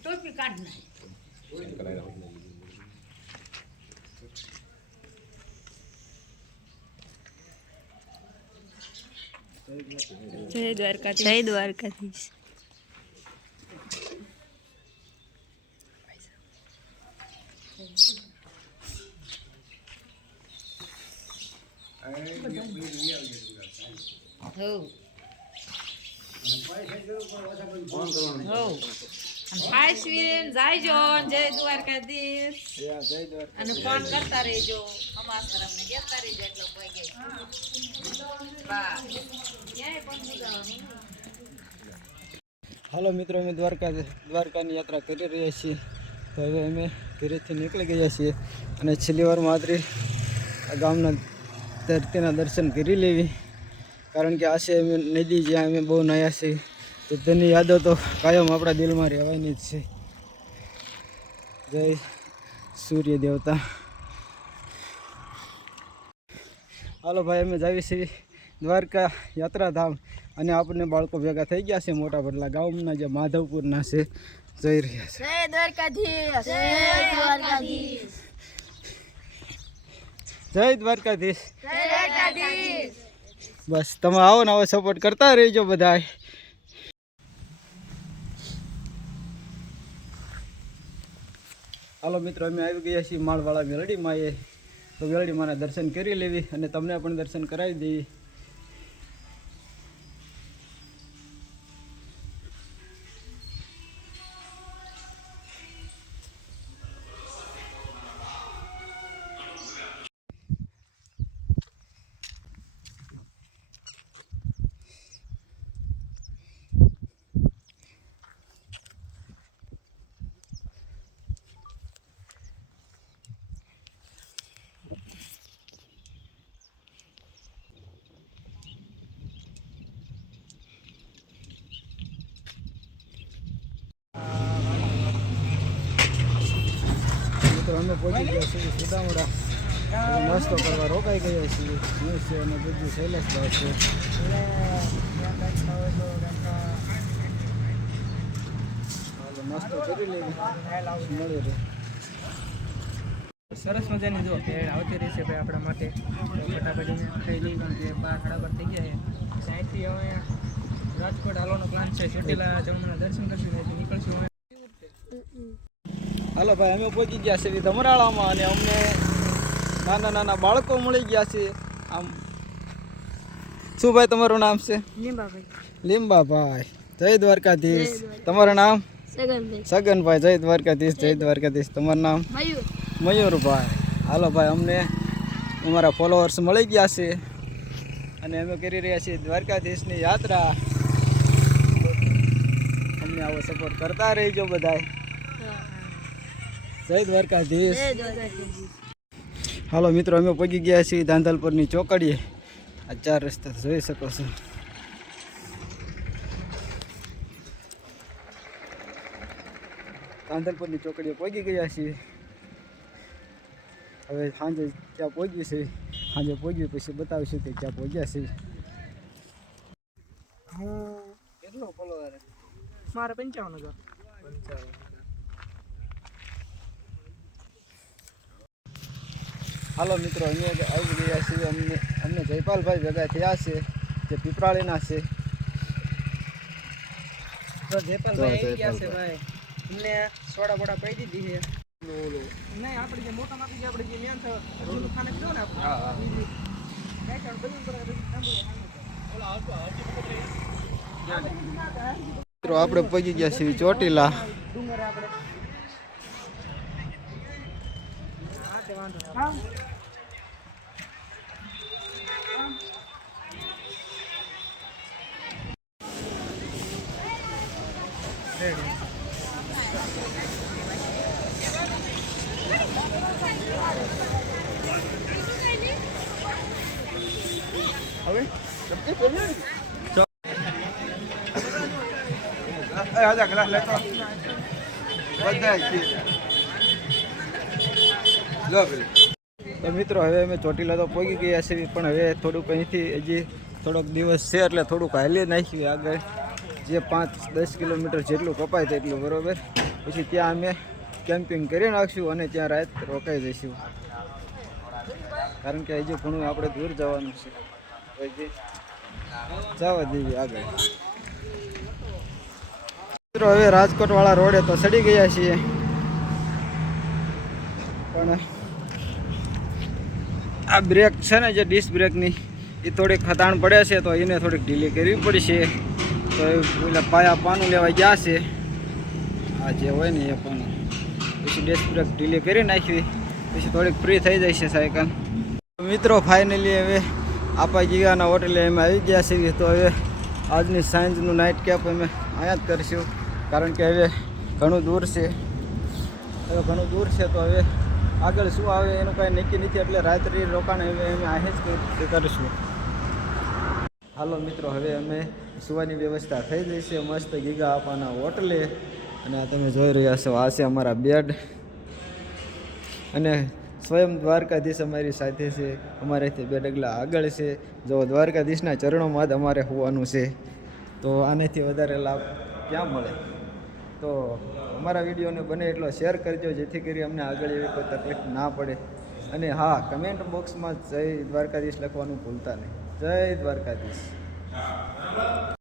ટોપી કાઢ નાખ. જય દ્વારકાધીશ. જય દ્વારકાધીશ. જય દ્વારકાધીશ અને ફોન કરતા રહેજો. અમાસર અમને કહેતા રહેજો એટલો કોઈ ગઈ. હાલો મિત્રો, અમે દ્વારકાની યાત્રા કરી રહ્યા છીએ. તો હવે અમે ઘરેથી નીકળી ગયા છીએ અને છેલ્લી વાર માત્રી આ ગામના ધરતીના દર્શન કરી લેવી. કારણ કે આ છે અમે નદી જ્યાં અમે બહુ નાયા છીએ, તો તેની યાદો તો કાયમ આપણા દિલમાં રહેવાની જ છે. જય સૂર્ય દેવતા. હાલો ભાઈ, અમે જાવી છીએ દ્વારકા યાત્રાધામ અને આપણને બાળકો ભેગા થઈ ગયા છે. મોટા બદલા ગામના જે માધવપુરના છે જઈ રહ્યા છે. જય દ્વારકાધીશ. જય દ્વારકાધીશ. જય દ્વારકાધીશ. જય દ્વારકાધીશ. બસ તમે આવો ને આવો સપોર્ટ કરતા રહેજો બધા. હાલો મિત્રો, અમે આવી ગયા છીએ માળવાળા મેલડીમાં. તો મેલડીમાંના દર્શન કરી લેવી અને તમને પણ દર્શન કરાવી દઈએ. અમે પહોંચી ગયા છીએ સુદામડા. નાસ્તો કરવા રોકાઈ ગયા છીએ. હું છે અને બીજું શૈલેષભાઈ છે. હાલો નાસ્તો કરી લેવી, મળી રહે. સરસ મજાની જો ભેળ આવતી રહેશે ભાઈ આપણા માટે. ફટાફટ ખાઈ લઈ, કારણ કે 12:30 થઈ ગયા છે. સાઈડથી હવે રાજકોટ હાલવાનો પ્લાન છે. ચોટીલા જમવાના દર્શન કરશું, નીકળશું. હાલો ભાઈ, અમે પહોંચી ગયા છીએ ધમરાળામાં અને અમને નાના નાના બાળકો મળી ગયા છે. આમ શું ભાઈ તમારું નામ છે? લીંબાભાઈ. જય દ્વારકાધીશ. તમારું નામ? સગનભાઈ. જય દ્વારકાધીશ. જય દ્વારકાધીશ. તમારું નામ? મયુરભાઈ. હાલો ભાઈ, અમને અમારા ફોલોઅર્સ મળી ગયા છે અને અમે કરી રહ્યા છીએ દ્વારકાધીશની યાત્રા. અમને આવો સપોર્ટ કરતા રહેજો બધા. જય દ્વારકાધીશ. હાલો મિત્રો, અમે પહોંચી ગયા છીએ ધાંધલપુરની ચોકડીએ. આ 4 રસ્તા જોઈ શકો છો. ધાંધલપુરની ચોકડીએ પહોંચી ગયા છીએ. હવે સાંજે ક્યાં પહોંચ્યું છે, સાંજે પહોંચ્યું પછી બતાવીશું કે ક્યાં પહોંચ્યા છે. કેટલો ફોલોવર? મારે 55,000. હાલો મિત્રો, અમે આવી ગયા છીએ. અમને જયપાલભાઈ ભેગા થયા છે જે પીપરાળીના છે. તો જયપાલભાઈ આવી ગયા છે ભાઈ. અમને સોડા બોડા પડી દીધી છે. નહીં, આપણે જે મોટા માંથી જે આપણે જે મેન છે રોજનું ખાને કીધું ને આપણે. મિત્રો આપણે પહોંચી ગયા છીએ ચોટીલા. ડુંગર આપણે હવે તો મિત્રો, હવે અમે ચોટીલા તો પહોંચી ગયા છીએ, પણ હવે થોડુંક અહીંથી હજી થોડોક દિવસ છે એટલે થોડુંક હાલી નાખ્યું આગળ. જે 5-10 કિલોમીટર જેટલું કપાય તેટલું, બરાબર. પછી ત્યાં અમે કેમ્પિંગ કરી નાખશું અને ત્યાં રાત રોકાઈ જઈશું, કારણ કે હજુ ઘણું આપણે દૂર જવાનું છે. હજી જવા દઈએ આગળ. મિત્રો હવે રાજકોટવાળા રોડે તો ચડી ગયા છીએ, પણ આ બ્રેક છે ને, જે ડિસ્ક બ્રેકની એ થોડીક ખતાણ પડે છે, તો એને થોડીક ઢીલી કરવી પડશે. તો એ પેલા પાયા પાનું લેવા ગયા છે, આ જે હોય ને એ પાનું, પછી ડિસ્ક બ્રેક ઢીલી કરી નાખવી, પછી થોડીક ફ્રી થઈ જાય છે સાયકલ. મિત્રો ફાઇનલી હવે આપા ગીગાના હોટેલે અમે આવી ગયા છીએ. તો હવે આજની સાંજનું નાઇટ કેપ અમે અહીંયા જ કરીશું, કારણ કે હવે ઘણું દૂર છે. તો હવે આગળ શું આવે એનું કાંઈ નક્કી નથી, એટલે રાત્રિ રોકાણ હવે અમે અહીં જ કરીશું. હાલો મિત્રો, હવે અમે સુવાની વ્યવસ્થા થઈ ગઈ છે મસ્ત ગીગા આપાના હોટલે. અને આ તમે જોઈ રહ્યા છો, આ છે અમારા બેડ, અને સ્વયં દ્વારકાધીશ અમારી સાથે છે, અમારેથી 2 ડગલા આગળ છે. જો દ્વારકાધીશના ચરણોમાં જ અમારે હોવાનું છે, તો આનાથી વધારે લાભ ક્યાં મળે. તો અમારા વિડીયોને બને એટલો શેર કરજો, જેથી કરી અમને આગળ એવી કોઈ તકલીફ ના પડે. અને હા, કમેન્ટ બોક્સમાં જય દ્વારકાધીશ લખવાનું ભૂલતા નહીં. જય દ્વારકાધીશ.